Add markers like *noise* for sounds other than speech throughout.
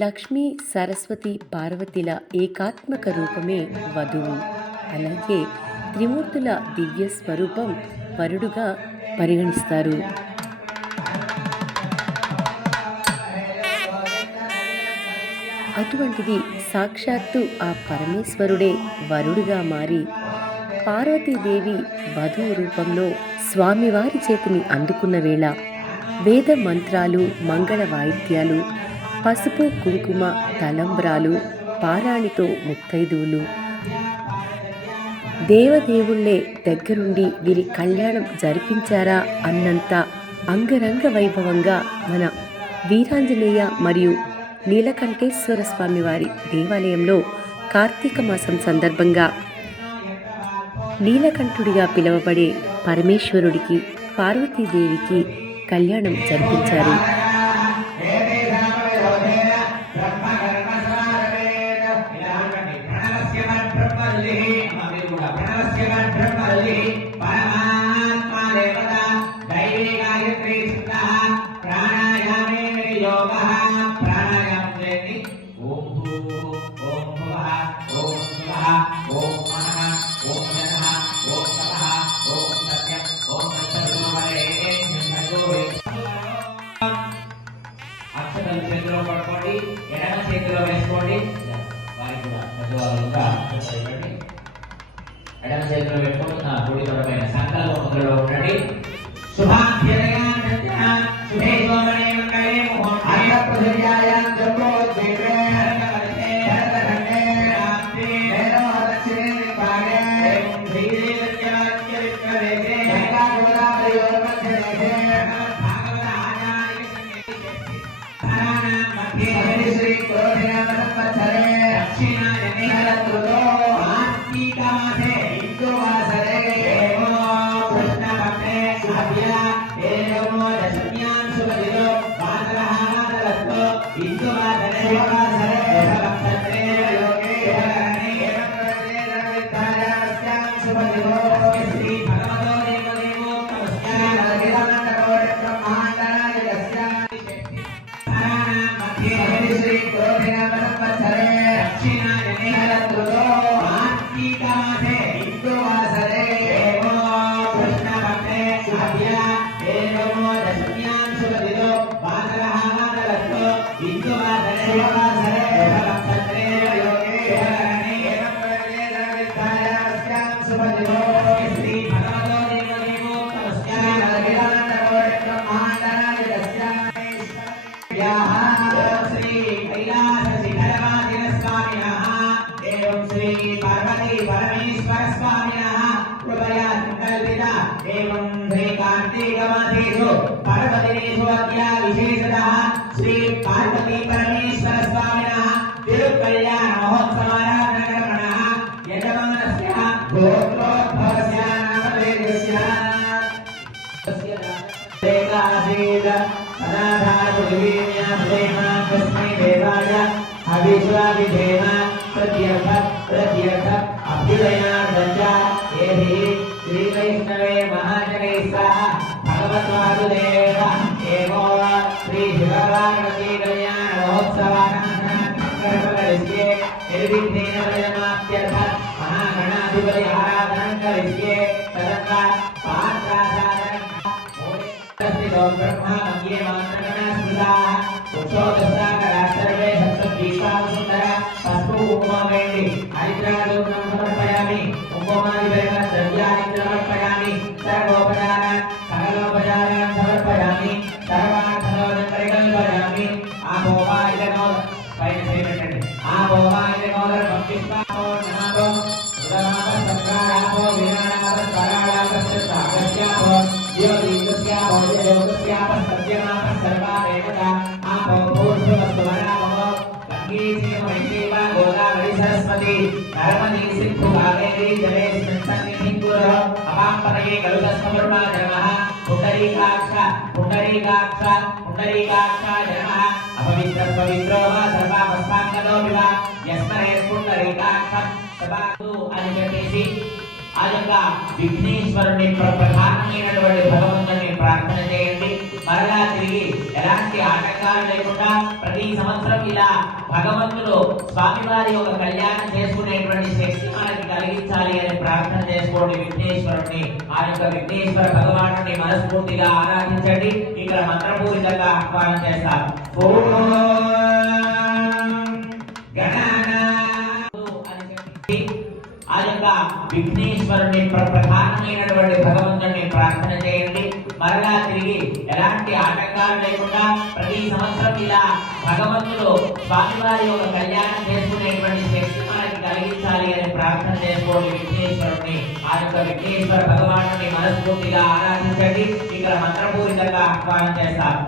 లక్ష్మీ సరస్వతి పార్వతిల ఏకాత్మక రూపమే వధువు. అలాగే త్రిమూర్తుల దివ్య స్వరూపం వరుడుగా పరిగణిస్తారు. అటువంటిది సాక్షాత్తు ఆ పరమేశ్వరుడే వరుడుగా మారి పార్వతీదేవి వధువు రూపంలో స్వామివారి చేతిని అందుకున్న వేళ వేద మంత్రాలు మంగళ వాయిద్యాలు పసుపు కుంకుమ తలంబ్రాలు పారాణితో ముత్తైదువులు. దేవదేవుళ్ళే దగ్గరుండి వీరి కళ్యాణం జరిపించారా అన్నంత అంగరంగ వైభవంగా మన వీరాంజనేయ మరియు నీలకంఠేశ్వర స్వామి వారి దేవాలయంలో కార్తీక మాసం సందర్భంగా నీలకంఠుడిగా పిలువబడే పరమేశ్వరుడికి పార్వతీదేవికి కళ్యాణం జరిపించారు. శ్రీ కైలాస శిఖరవాదిన స్వామినః ఏం శ్రీ పార్వతీ పరమేశ్వర స్వామినः కృపయా సంకల్పిత. ఏం శ్రీ కార్తీకమాసేషు పర్వదినేషు అద్య శ్రీ పార్వతీ కళ్యాణ మహోత్సవానందరిష్యే నిర్విఘ్నేన ప్రజమాప్యర్థ మహాగణాధిపతి ఆరాధనం గంగేశీమ వైదేవ గోదావరి సరస్వతి నర్మదీ సింధు కావేరీ జలే సన్నిధిం గురు అపాంపనయే గరుడస్మరుణా నమః పుండరీకాక్ష పుండరీకాక్ష పుండరీకాక్షాయ నమః అపవిత్ర పవిత్రో వా సర్వావస్థాంగతో వివ యస్మరే పుండరీకాక్ష సభాకు అని చెప్పేసి ఆ యొక్క విఘ్నేశ్వరుని ప్ర- ప్రధానమైనటువంటి భగవంతుని ప్రార్థన చేయండి. మరలా తిరిగి ఎలాంటి ఆటంకాలు లేకుండా ప్రతి సంవత్సరం ఇలా భగవంతుడు స్వామివారి యొక్క కళ్యాణం చేసుకునేటువంటి శక్తి మనకి కలిగించాలి అని ప్రార్థన చేసుకోండి విఘ్నేశ్వరుడిని ఆ యొక్క విఘ్నేశ్వర భగవానుడిని మనస్ఫూర్తిగా ఆరాధించండి. ఇక్కడ మంత్రపూరితంగా ఆహ్వానం చేస్తారు. ఆ యొక్క విఘ్నేశ్వరుని ప్రధానమైనటువంటి భగవంతుడిని ప్రార్థన చేయండి. మరలా తిరిగి ఎలాంటి ఆటంకాలు లేకుండా ప్రతి సంవత్సరం ఇలా భగవంతుడు స్వామివారి యొక్క కళ్యాణం చేసుకునేటువంటి శక్తి మనకి కలిగించాలి అని ప్రార్థన చేసుకోండి. విఘ్నేశ్వరుడిని ఆ యొక్క విఘ్నేశ్వర భగవానుని మనస్ఫూర్తిగా ఆరాధించండి. ఇక్కడ మంత్రపూరితంగా ఆహ్వానం చేస్తారు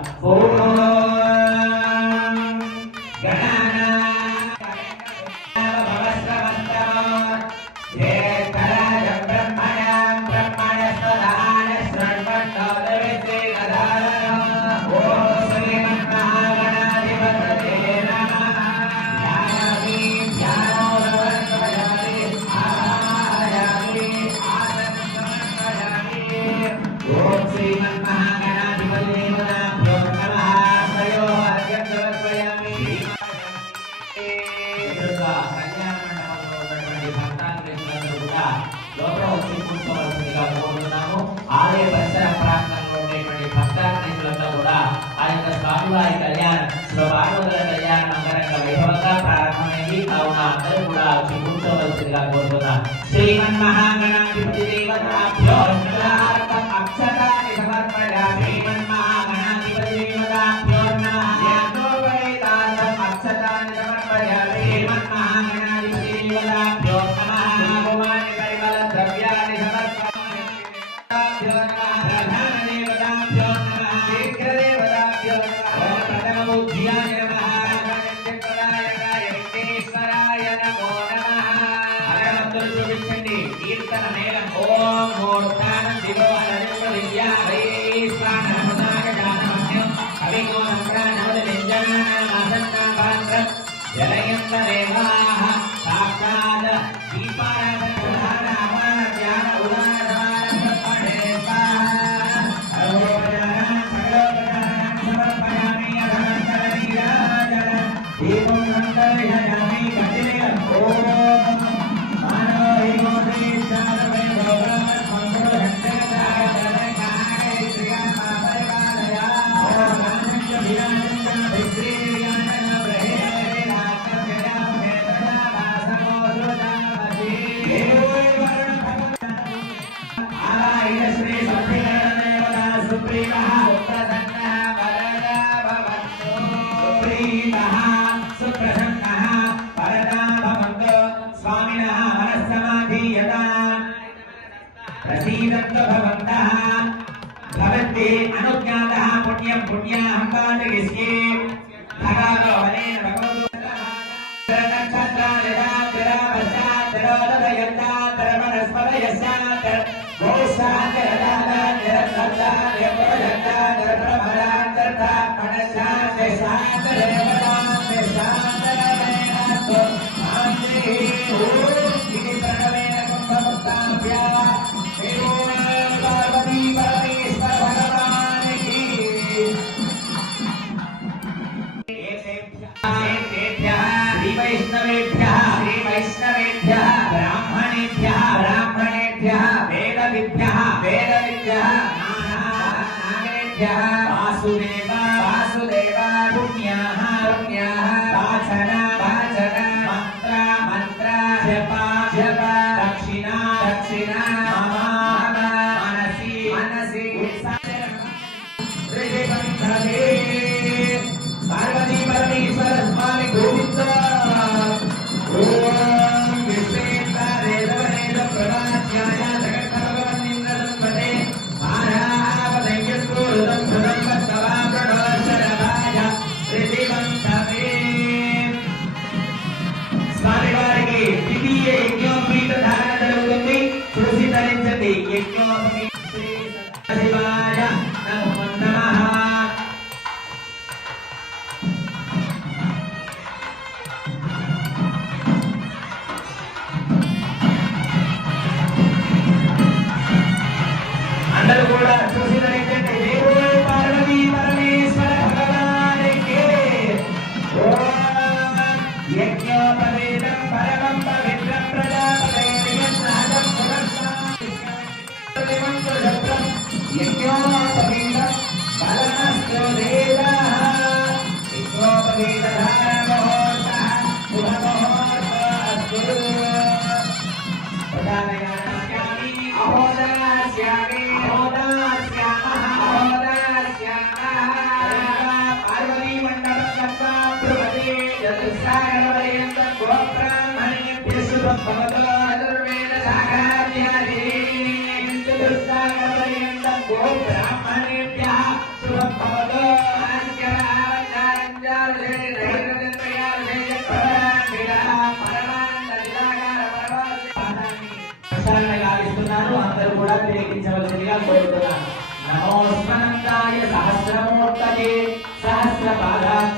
Yeah.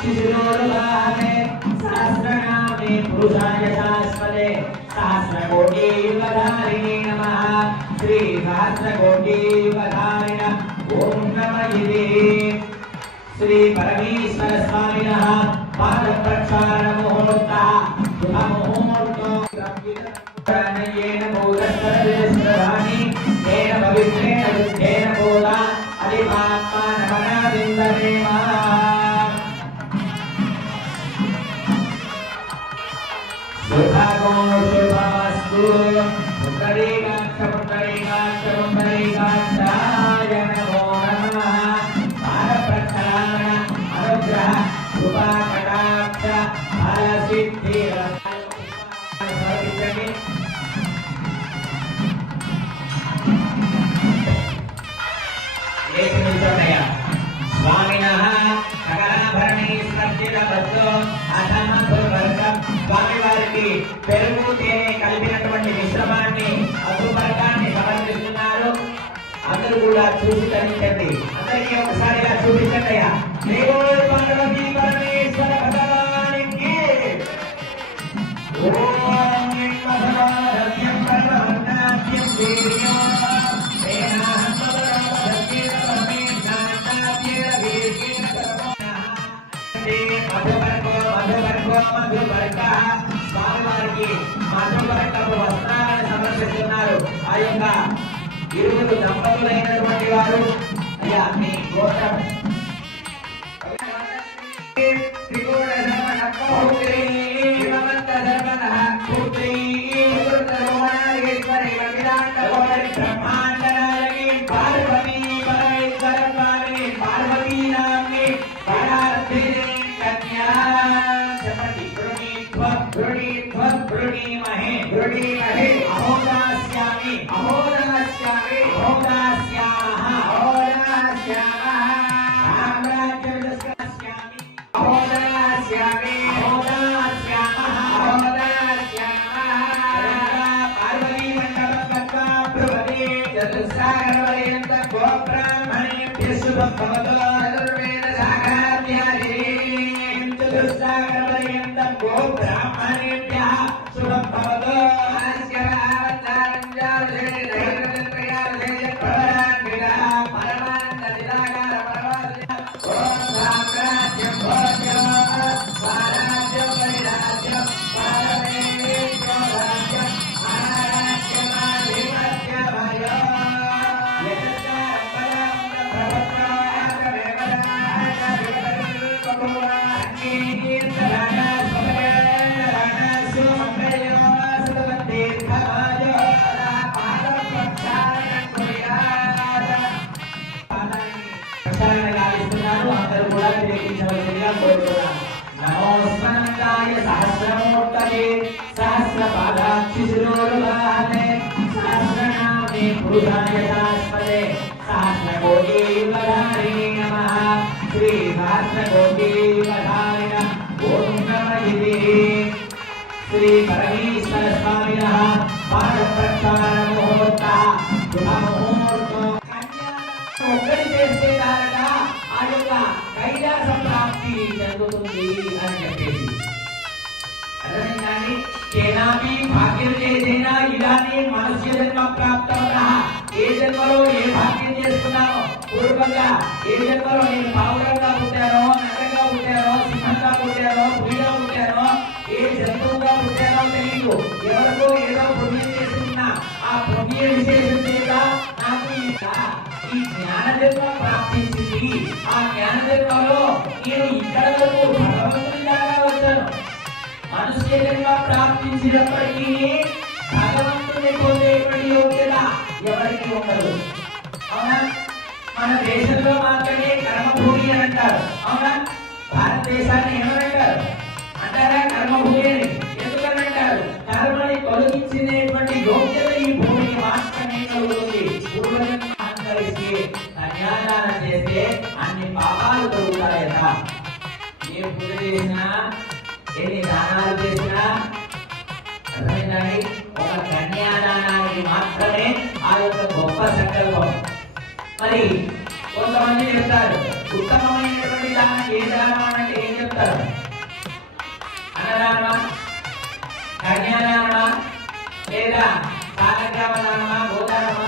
పాదాక్షి శిరోరుభానే సహస్రనామే పురుషాయ శాశ్వతే సహస్ర కోటి యుగధారిణే నమః శ్రీ సహస్ర కోటి యుగధారిణ ఓం నమ ఇదే శ్రీ పరమేశ్వర సుఖాగో ఇలా కూడా చూసి తరించండి అందరికీ ఒకసారిగా చూపించండి అయ్యా. దేవో పార్వతీ పరమేశ్వర భగవానికి ఓం నిమ్మధవారథ్యం పరమహంసాద్యం ఇరువురు దంపతులైనటువంటి వారు అయ్యా మీ గోత్రం త్రికోణ ధర్మణ పౌత్రీ నమ ఇదే శ్రీ పరమేశ్వర స్వామిన పాద ప్రక్షాళన ముహూర్త శుభ ముహూర్తం ఒక్కటి చేస్తే దానట ఆ యొక్క కైలాస ప్రాప్తి జరుగుతుంది అని చెప్పేసి అర్థమైందండి కేనాపి భాగ్యం చేసేనా ఇలానే మనుష్య జన్మ ప్రాప్తం ఏ జన్మలో ఏ భాగ్యం చేసుకున్నానో పూర్వంగా ఏ జన్మలో నేను పావురంగా పుట్టానో నక్కగా పుట్టానో సింహంగా పుట్టానో పులిగా పుట్టానో ఏ జంతువుగా పుట్టానో తెలియదు ఎవరికో ఏదో పుణ్యం చేసుకున్నా ఆ పుణ్య విశేషం చేత నాకు ఈ ఈ జ్ఞాన జన్మ ప్రాప్తించింది ఆ జ్ఞాన జన్మలో నేను ఇక్కడ వరకు భగవంతుడిలాగా అనుసేవంగా ప్రార్థించినప్పటికీ భగవంతుని పొందేటువంటి యోగ్యత ఎవరికి ఉండదు. అవునా? మన దేశంలో మాత్రమే కర్మభూమి అని అంటారు. అవునా? భారతదేశాన్ని యొక్క గొప్ప సంకల్పం. మరి కొంతమంది చెప్తారు ఉత్తమమైనటువంటి దానం ఏ దానం అంటే ఏం చెప్తారు? అన్నదానమా? కన్యాదానమా లేదా కాలగ్రామ దానమా గోదానమా?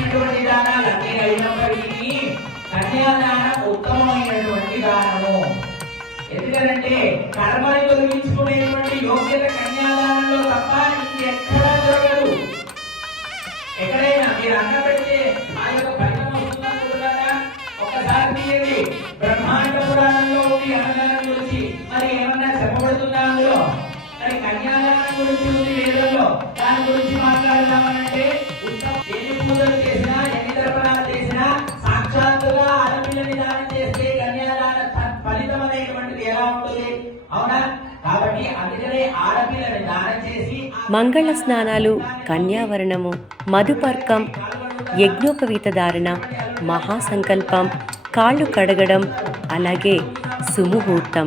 ఇటువంటి దానాలు అన్నీ అయినప్పటికీ కన్యాదానం ఉత్తమమైనటువంటి దానము. ఎందుకంటే కర్మని తొలగించి మంగళ స్నానాలు కన్యావరణము మధుపర్కం యజ్ఞోపవీత ధారణ మహాసంకల్పం కాళ్ళు కడగడం అలాగే సుముహూర్తం.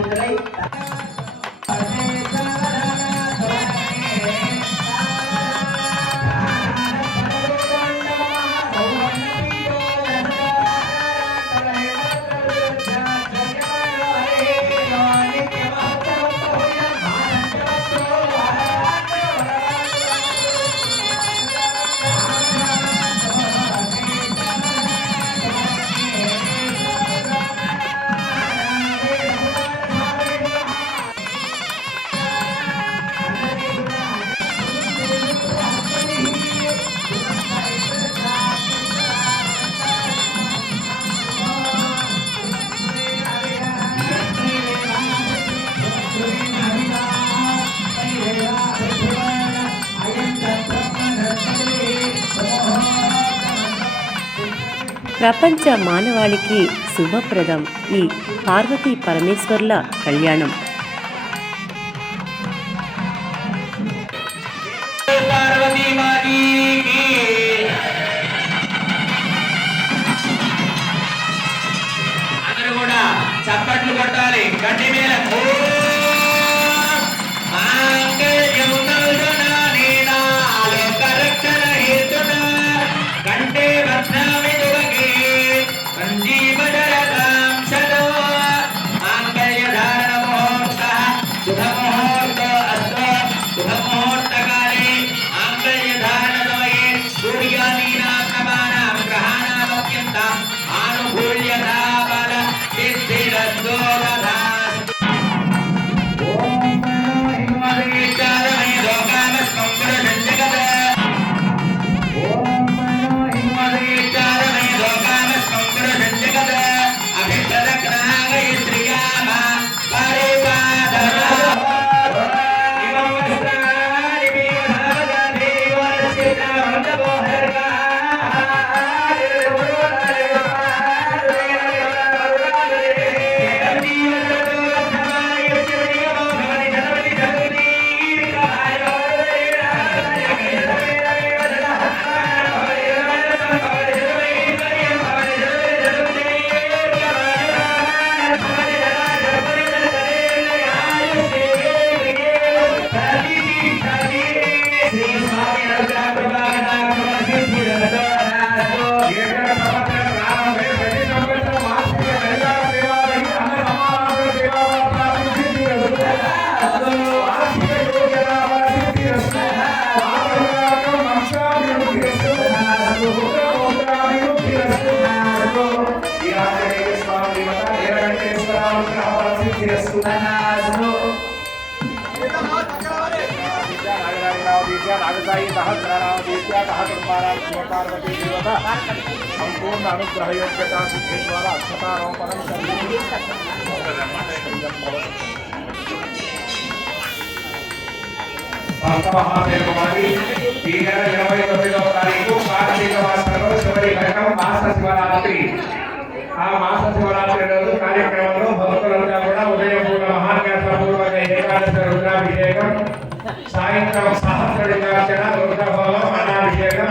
விளையாட்டுகளை ప్రపంచ మానవాళికి శుభప్రదం ఈ పార్వతీ పరమేశ్వర్ల కళ్యాణం. Bravo. *laughs* సంపూర్ణ అనుగ్రహ యోగ్యత సిద్ధి ద్వారా అక్షతారోపణం మహాదేవవారి ఈ నెల ఇరవై తొమ్మిదవ తారీఖు కార్తీక మాసంలో చివరి ఘట్టం మాస శివరాత్రి ఆ మాస శివరాత్రి రోజు కార్యక్రమంలో భక్తులంతా కూడా ఉదయం పూట మహాన్యాసపూర్వక ఏకాదశ రుద్రాభిషేకం సాయంత్రం సహస్ర లింగార్చన దుర్గాభవనం అనాభిషేకం